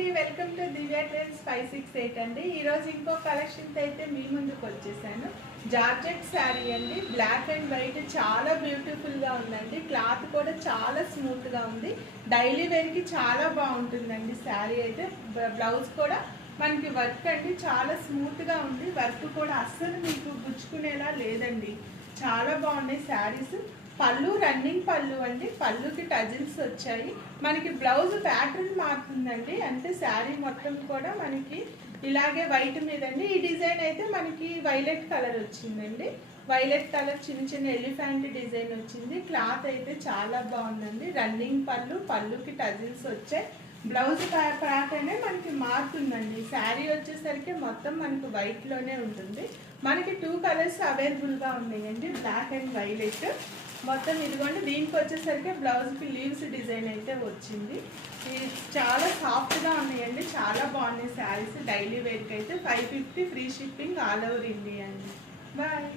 అండి, welcome to Divya trends 568 అండి. ఈరోజు ఇంకో కలెక్షన్తో అయితే మీ ముందుకు వచ్చేసాను. జార్జెట్ శారీ అండి, బ్లాక్ అండ్ వైట్ చాలా బ్యూటిఫుల్గా ఉందండి. క్లాత్ కూడా చాలా స్మూత్గా ఉంది. డైలీ వేర్కి చాలా బాగుంటుందండి శారీ అయితే. బ్లౌజ్ కూడా మనకి వర్క్ అండి చాలా స్మూత్గా ఉంది. వర్క్ కూడా అస్సలు మీకు గుచ్చుకునేలా లేదండి. చాలా బాగున్నాయి శారీస్. పళ్ళు రన్నింగ్ పళ్ళు అండి, పళ్ళుకి టజిల్స్ వచ్చాయి. మనకి బ్లౌజ్ ప్యాటర్న్ మారుతుందండి, అంటే శారీ మొత్తం కూడా మనకి ఇలాగే వైట్ మీదండి. ఈ డిజైన్ అయితే మనకి వైలెట్ కలర్ వచ్చిందండి. వైలెట్ కలర్ చిన్న చిన్న ఎలిఫెంట్ డిజైన్ వచ్చింది. క్లాత్ అయితే చాలా బాగుందండి. రన్నింగ్ పళ్ళు, పళ్ళుకి టజిల్స్ వచ్చాయి. బ్లౌజ్ ప్యాటర్నే మనకి మారుతుందండి. శారీ వచ్చేసరికి మొత్తం మనకి వైట్లోనే ఉంటుంది. మనకి 2 కలర్స్ అవైలబుల్గా ఉన్నాయండి, బ్లాక్ అండ్ వైలెట్. మొత్తం ఇదిగోండి, దీనికి వచ్చేసరికి బ్లౌజ్కి లీవ్స్ డిజైన్ అయితే వచ్చింది. ఇది చాలా సాఫ్ట్గా ఉన్నాయండి, చాలా బాగున్నాయి శారీస్. డైలీ వేర్కి అయితే 550 free shipping all over India అండి. బాయ్.